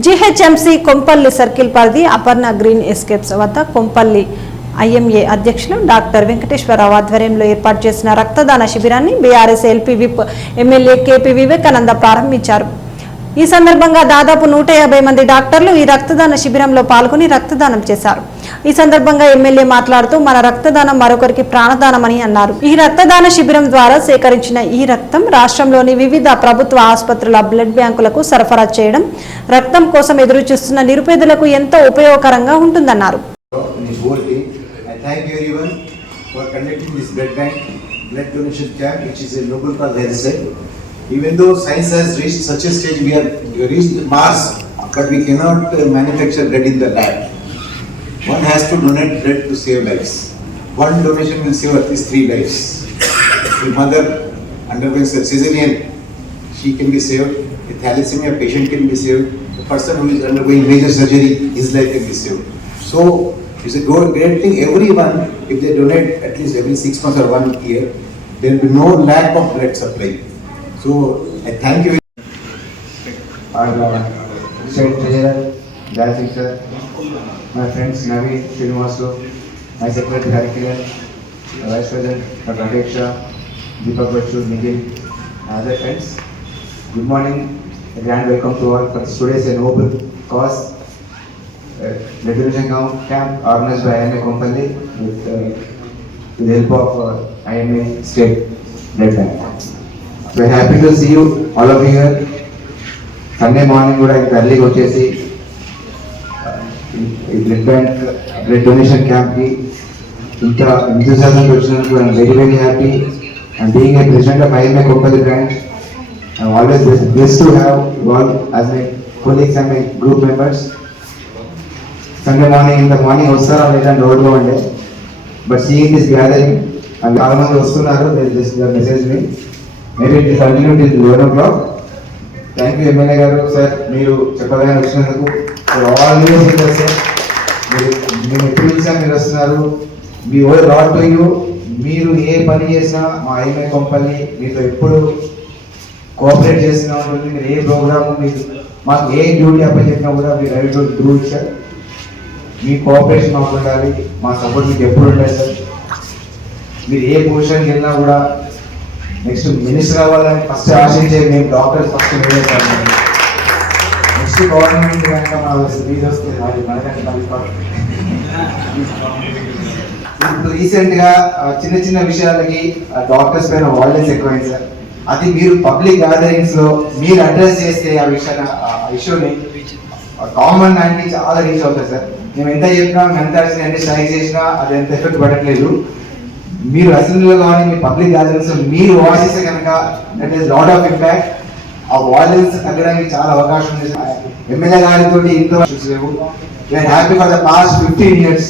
GHMC Kompally circle పరిధి Aparna green escapes వద్ద Kompally IMA అధ్యక్షులు డాక్టర్ వెంకటేశ్వరరావు ఆధ్వర్యంలో ఏర్పాటు చేసిన రక్తదాన శిబిరాన్ని BRS LP whip MLA KP Vivekananda ప్రారంభించారు. ఈ సందర్భంగా దాదాపు 150 మంది డాక్టర్లు ఈ రక్తదాన శిబిరంలో పాల్గొని రక్తదానం చేశారు. ఈ సందర్భంగా ఎమ్మెల్యే మాట్లాడుతూ మన రక్తదానం మరొకరికి ప్రాణదానమని అన్నారు. ఈ రక్తదాన శిబిరం ద్వారా సేకరించిన ఈ రక్తం రాష్ట్రంలోని వివిధ ప్రభుత్వ ఆసుపత్రుల బ్లడ్ బ్యాంకులకు సరఫరా చేయడం రక్తం కోసం ఎదురు చూస్తున్న నిరుపేదలకు ఎంతో ఉపయోగకరంగా ఉంటుందన్నారు. Even though science has reached such a stage, we have reached Mars, but we cannot manufacture blood in the lab. One has to donate blood to save lives. One donation will save at least 3 lives. If a mother undergoes a cesarean, she can be saved. A thalassemia patient can be saved. A person who is undergoing major surgery, his life can be saved. So it's a great thing. Everyone, if they donate at least every 6 months or 1 year, there will be no lack of blood supply. So I thank you. Our State Treasurer, Jayasingh sir, my friends Navi, Srinivasu, my Secretary Harikiran, Vice President Dr. Adeksha, Deepak Bachu, Nikhil, other friends. Good morning, a grand welcome to all for today's a noble cause. Blood donation camp organized by IMA Kompalli with the help of IMA State Blood Bank. So happy to see you all of you here. Sunday morning kuda early ga vachesi blood donation camp ki inta enthusiasm vachinanduku I am very happy. And being a president of IMA Kompalli branch, I am always blessed to have you all as my colleagues and my group members. Sunday morning in the morning vastara leda road lo unde, but seeing this gathering and chaala mandi vastunaru, they just message me. Maybe it is continued till 11 o'clock. Thank you, MLA garu sir. Meeru cheppagane vachinanduku. For all you sir, meeru eppudincha meeru vastunaru. We owe a lot to you. Meeru ఏ పని చేసినా మా IMA company మీతో ఎప్పుడు cooperate చేస్తూనే ఉంటుంది. మీరు ఏ programme మాకు ఏ duty అప్పచెప్పినా కూడా మీరు ready to do it sir. Me cooperation మాకు ఉండాలి, మా సపోర్ట్ మీకు ఎప్పుడు ఉండాలి సార్. మీరు ఏ పొజిషన్కి వెళ్ళినా కూడా నెక్స్ట్ మినిస్టర్ అవ్వాలని ఫస్ట్ ఆశించే మేము డాక్టర్స్ ఫస్ట్ నెక్స్ట్ గవర్నమెంట్ కనుక మా లీజ్ వస్తే మనకంటే ఇప్పుడు రీసెంట్గా చిన్న విషయాలకి డాక్టర్స్ పైన వాయిలెన్స్ ఎక్కువైంది సార్. అది మీరు పబ్లిక్ గ్యాదరింగ్స్ లో మీరు అడ్రస్ చేస్తే ఆ ఇష్యూని కామన్ మ్యాన్కి చాలా రీచ్ అవుతుంది సార్. మేము ఎంత చెప్పినా ఎంత స్ట్రైక్ చేసినా అది ఎంత ఎఫెక్ట్ పడట్లేదు. మీరు అసెంబ్లీలో కానీ మీ పబ్లిక్ గ్యాదరింగ్స్ మీరు వాయిస్ ఇస్తే కనుక that is lot of impact. ఆ వాయిలెన్స్ తగ్గడానికి చాలా అవకాశం ఉంది. ఎమ్మెల్యే గారితో ఇంట్లో లేవు. We're happy for the past 15 years.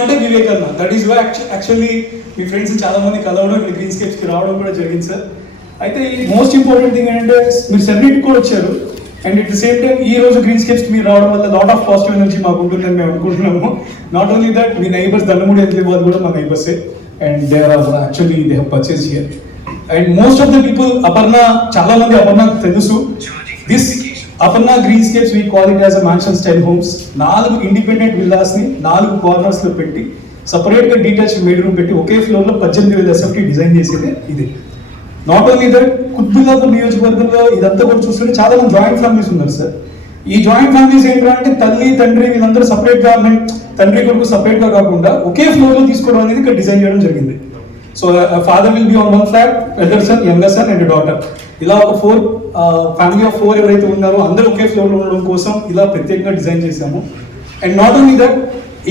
అంటే వివేకన్న దట్ ఈస్ వై యాక్చువల్లీ మీ ఫ్రెండ్స్ చాలా మంది కలవడం ఇక్కడ గ్రీన్ స్కేప్స్ కి రావడం కూడా జరిగింది సార్. అయితే మోస్ట్ ఇంపార్టెంట్ థింగ్ ఏంటంటే మీరు సెలబ్రేట్ కూడా వచ్చారు. And at the same time ఈ రోజు గ్రీన్ స్కేప్స్ కి మీరు రావడం వల్ల లాట్ ఆఫ్ పాజిటివ్ ఎనర్జీ మాకు ఉంటుందని మేము అనుకుంటున్నాము. నాట్ ఓన్లీ దట్ మీ నైబర్స్ దండమూడి హైదరాబాద్ కూడా మా నైబర్సే. And they have purchased here. And most of the people, Aparna, chala mandi Aparna telusu. This Aparna Greenscapes, we call it as a mansion style homes. 4 independent villas ni 4 corners lo petti separate ga detached bedroom petti oke floor lo 18,000 SFT design cheside idi. Not only that, Kutbulapur niyojakavargamlo idantha kuda chustunte chaala mandi joint families unnaru sir. ఈ joint families ఏంటంటే తల్లి తండ్రి వీళ్ళందరూ separate గా తండ్రి కొడుకు separate గా కాకుండా ఒకే ఫ్లోర్ లో తీసుకోవడం అనేది ఇక్కడ డిజైన్ చేయడం జరిగింది. So father will be on 1 flat, elder son, younger sun and daughter. ఇలా ఒక 4 ఫ్యామిలీ ఆఫ్ 4 ఎవరైతే ఉన్నారో అందరూ ఒకే ఫ్లోర్ లో ఉండడం కోసం ఇలా ప్రత్యేకంగా డిజైన్ చేశాము. అండ్ నాట్ ఓన్లీ దట్,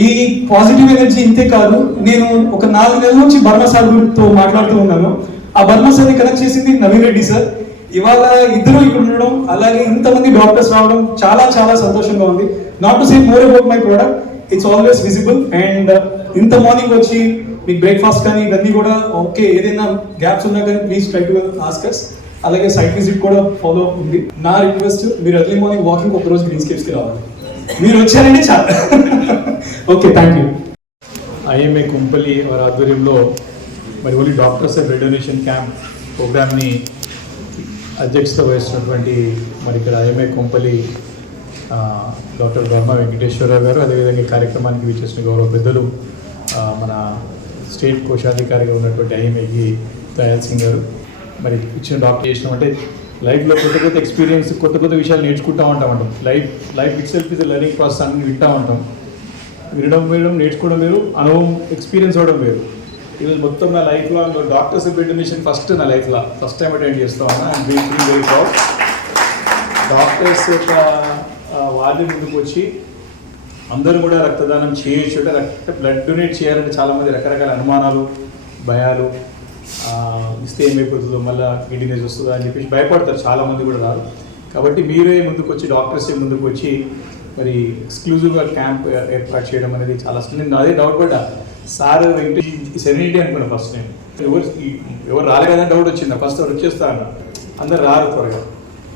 ఈ పాజిటివ్ ఎనర్జీ ఇంతే కాదు. నేను ఒక 4 నెలల నుంచి బర్మా సార్తో మాట్లాడుతూ ఉన్నాను. ఆ బర్మా సార్ని కనెక్ట్ చేసింది నవీన్ రెడ్డి సార్. ఇవాళ ఇద్దరు ఇక్కడ ఉండడం, అలాగే ఇంతమంది డాక్టర్స్ రావడం చాలా సంతోషంగా ఉంది. Not to say more about my product, it's always visible. And ఇంత మార్నింగ్ వచ్చి మీకు బ్రేక్ఫాస్ట్ కానీ ఇవన్నీ కూడా ఓకే, ఏదైనా గ్యాప్స్ ఉన్నా కానీ please try to ask us. అలాగే సైట్ విజిట్ కూడా ఫాలో అప్ ఉంది. నా రిక్వెస్ట్, మీరు ఎర్లీ మార్నింగ్ వాకింగ్ ఒక రోజు గ్రీన్ స్కేప్స్కి రావాలి. మీరు వచ్చారంటే చాలా okay, thank you. IMA Kompally వారి ఆధ్వర్యంలో మరి only doctors blood donation camp ప్రోగ్రామ్ని అధ్యక్షత వహిస్తున్నటువంటి మరి ఇక్కడ ఐఎంఏ కొంపల్లి డాక్టర్ వర్మ వెంకటేశ్వరరావు గారు, అదేవిధంగా ఈ కార్యక్రమానికి విచ్చేసిన గౌరవ పెద్దలు మన స్టేట్ కోశాధికారిగా ఉన్నటువంటి ఐఎంఏకి దయాల్ సింగ్ గారు, మరి ఇచ్చిన డాక్టర్ చేసిన అంటే లైఫ్లో కొత్త కొత్త ఎక్స్పీరియన్స్, కొత్త కొత్త విషయాలు నేర్చుకుంటూ ఉంటాం. Life it self is learning process అని వింటూ ఉంటాం. వినడం నేర్చుకోవడం వేరు, అనుభవం ఎక్స్పీరియన్స్ అవ్వడం వేరు. ఈరోజు మొత్తం నా లైఫ్లో డాక్టర్స్ డొనేషన్ ఫస్ట్ నా లైఫ్లో ఫస్ట్ టైం అటెండ్ చేస్తూ ఉన్నా. And very proud. డాక్టర్స్ యొక్క వాళ్ళ ముందుకు వచ్చి అందరూ కూడా రక్తదానం చేయొచ్చు అంటే బ్లడ్ డొనేట్ చేయాలంటే చాలామంది రకరకాల అనుమానాలు, భయాలు, ఇస్తే ఏమైపోతుందో, మళ్ళీ గిడ్డినెస్ వస్తుందో అని చెప్పేసి భయపడతారు, చాలామంది కూడా రాదు. కాబట్టి మీరే ముందుకు వచ్చి, డాక్టర్సే ముందుకు వచ్చి మరి ఎక్స్క్లూజివ్గా క్యాంప్ ఏర్పాటు చేయడం అనేది చాలా నేను అదే డౌట్ పడ్డా. సార్ సెరెనిటీ అనుకున్నా ఫస్ట్ నేను, ఎవరు రాలేదని డౌట్ వచ్చింది. ఫస్ట్ ఎవరు వచ్చేస్తా అన్న, అందరు రారు త్వరగా.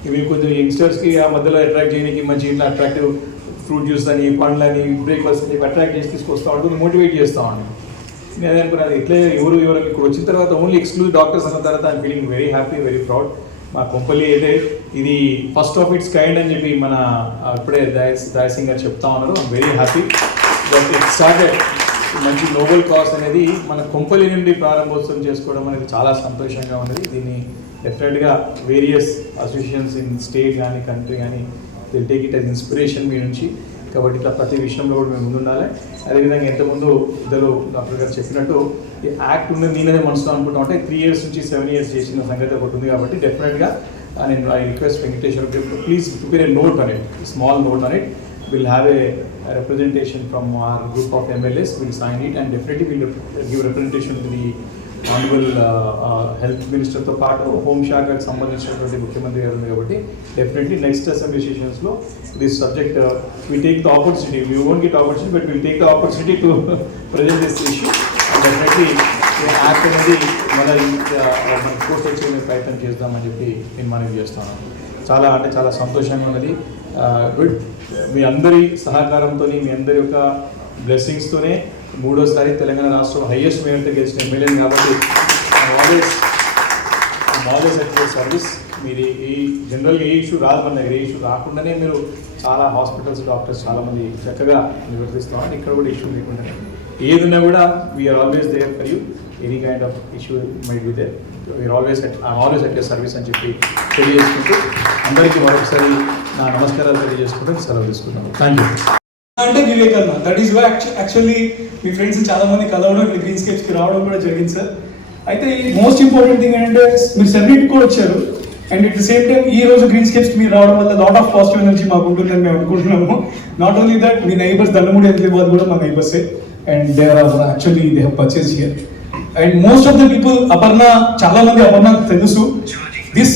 ఇవి కొంచెం యంగ్స్టర్స్కి ఆ మధ్యలో అట్రాక్ట్ చేయడానికి మంచి ఇట్లా అట్రాక్టివ్ ఫ్రూట్ జ్యూస్ అని, పండ్లని, బ్రేక్ఫాస్ట్ అని అట్రాక్ట్ చేసి తీసుకొస్తా ఉంటుంది, మోటివేట్ చేస్తూ ఉంటాను. నేను అదే అనుకున్నాను, ఇట్లే ఎవరు ఇక్కడ వచ్చిన తర్వాత ఓన్లీ ఎక్స్క్లూజివ్ డాక్టర్స్ అన్న తర్వాత I'm feeling very happy, very proud. మా కొంపల్లి అయితే ఇది ఫస్ట్ ఆఫ్ ఇట్స్ కైండ్ అని చెప్పి మన ఇప్పుడే దయా సింగ్ గారు చెప్తా ఉన్నారు. I'm very happy that it started. మంచి నోబెల్ కాజ్ అనేది మన కొంపల్లి నుండి ప్రారంభోత్సవం చేసుకోవడం అనేది చాలా సంతోషంగా ఉన్నది. దీన్ని డెఫినెట్గా వేరియస్ అసోసియేషన్స్ ఇన్ స్టేట్ కానీ కంట్రీ కానీ will take it as inspiration మీ నుంచి. కాబట్టి ఇట్లా ప్రతి విషయంలో కూడా మేము ముందుండాలి. అదేవిధంగా ఎంతమంది ఇద్దరు డాక్టర్ గారు చెప్పినట్టు ఈ యాక్ట్ ఉన్నది నేనదే మనసులో అనుకుంటాం. అంటే 3 years నుంచి 7 years చేసిన సంగతి ఒకటి ఉంది. కాబట్టి డెఫినెట్గా నేను I request Venkateswara please prepare a note on it, small note on it. Will have a representation from our group of MLAs, will sign it, and definitely will give representation to the honorable health minister తో పాటు home శాఖకు సంబంధించినటువంటి ముఖ్యమంత్రి గారు ఉంది. కాబట్టి definitely next assembly సెషన్స్లో this subject we take the opportunity, we won't get opportunity but we'll take the opportunity to present this issue. And definitely ఈ యాక్ట్ అనేది మన కోర్టు వచ్చే ప్రయత్నం చేద్దామని చెప్పి నేను మనవి చేస్తాను. చాలా సంతోషంగా ఉన్నది. గుడ్, మీ అందరి సహకారంతో, మీ అందరి యొక్క బ్లెస్సింగ్స్తోనే 3వసారి తెలంగాణ రాష్ట్రం హైయెస్ట్ మేయర్తో గెలిచిన ఎమ్మెల్యేని. కాబట్టి ఆల్వేస్ అట్ యువర్ సర్వీస్. మీరు జనరల్గా ఏ ఇష్యూ రాదు మన దగ్గర, ఏ ఇష్యూ రాకుండానే మీరు చాలా హాస్పిటల్స్, డాక్టర్స్ చాలామంది చక్కగా నిర్వర్తిస్తామని. ఇక్కడ కూడా ఇష్యూ లేకుండా ఏదున్నా కూడా we're always there for you. Any kind of issue might be there, we're always at your service అని చెప్పి తెలియజేసుకుంటూ అందరికీ మరొకసారి నా నమస్కారాలు తెలియజేసుకుంటూ సెలవు తీసుకుంటాను. Thank you. అంటే వివేకన్న, దట్ ఈస్ వై యాక్చువల్లీ మీ ఫ్రెండ్స్ చాలా మంది కలవడం, ఇక్కడ గ్రీన్స్కేప్స్కి రావడం కూడా జరిగింది సార్. అయితే మోస్ట్ ఇంపార్టెంట్ థింగ్ ఏంటంటే మీరు సెలబ్రిటీ కూడా వచ్చారు. And at the same time ఈ రోజు గ్రీన్స్కేప్స్కి మీరు రావడం వల్ల లాట్ ఆఫ్ పాజిటివ్ ఎనర్జీ మాకు ఉంటుందని మేము అనుకుంటున్నాము. నాట్ ఓన్లీ దట్, మీ నైబర్స్ దండమూడి హైదరాబాద్ కూడా మా నైబర్సే, and they are actually they have purchase here. And most of the people Aparna, చాలా మంది అపర్ణకు తెలుసు. This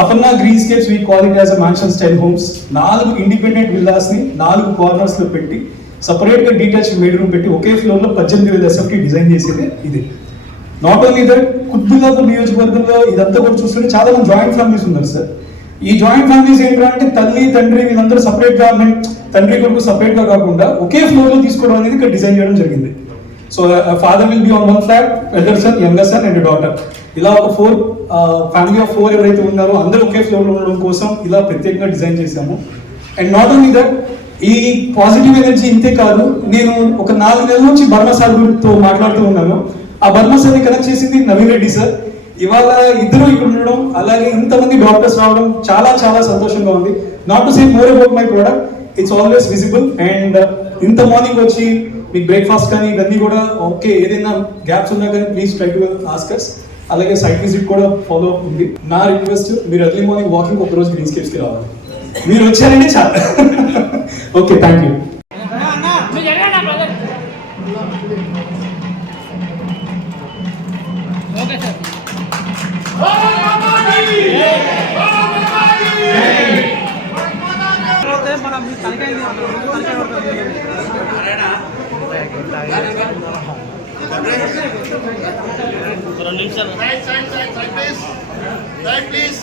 Aparna Greenscapes we call it as a mansion style homes. 4 independent విల్లాస్ని 4 కార్నర్స్లో పెట్టి సపరేట్గా డీటాచ్డ్ బెడ్రూమ్ పెట్టి ఒకే ఫ్లోర్లో 18,000 SFT డిజైన్ చేసేది ఇది. నాట్ ఓన్లీ దట్, కుత్బుల్లాపూర్ నియోజకవర్గంలో ఇదంతా కూడా చూస్తుంటే చాలా మంది జాయింట్ ఫ్యామిలీస్ ఉన్నారు సార్. ఈ జాయింట్ ఫ్యామిలీస్ ఏంటంటే తల్లి తండ్రి వీళ్ళందరూ సపరేట్గా, తండ్రి కొడుకు సపరేట్గా కాకుండా ఒకే ఫ్లోర్లో తీసుకోవడం అనేది ఇక్కడ డిజైన్ చేయడం జరిగింది. So father will be on 1 flat, elder son, younger sun and daughter. ఇలా ఒక 4 ఫ్యామిలీ ఆఫ్ 4 ఎవరైతే ఉన్నారో అందరూ ఒకే ఫ్లోర్లో ఉండడం కోసం ఇలా ప్రత్యేకంగా డిజైన్ చేశాము. అండ్ నాట్ ఓన్లీ దట్, ఈ పాజిటివ్ ఎనర్జీ ఇంతే కాదు, నేను ఒక 4 నెలల నుంచి బర్మా సార్తో మాట్లాడుతూ ఉన్నాను. ఆ బర్మా సార్ని కనెక్ట్ చేసింది నవీన్ రెడ్డి సార్. ఇవాళ ఇద్దరు ఇక్కడ ఉండడం, అలాగే ఇంతమంది డాక్టర్స్ రావడం చాలా సంతోషంగా ఉంది. Not to say more about my product, it's always visible. And ఇంత మార్నింగ్ వచ్చి మీకు బ్రేక్ఫాస్ట్ కానీ ఇవన్నీ కూడా ఓకే, ఏదైనా గ్యాప్స్ ఉన్నా కానీ please try to ask us. అలాగే సైట్ విజిట్ కూడా ఫాలో అప్ ఉంది. నా రిక్వెస్ట్, మీరు ఎర్లీ మార్నింగ్ వాకింగ్ ఒక రోజు గ్రీన్స్కేప్స్కి రావాలి. మీరు వచ్చారంటే చాలా okay, thank you. Side, please.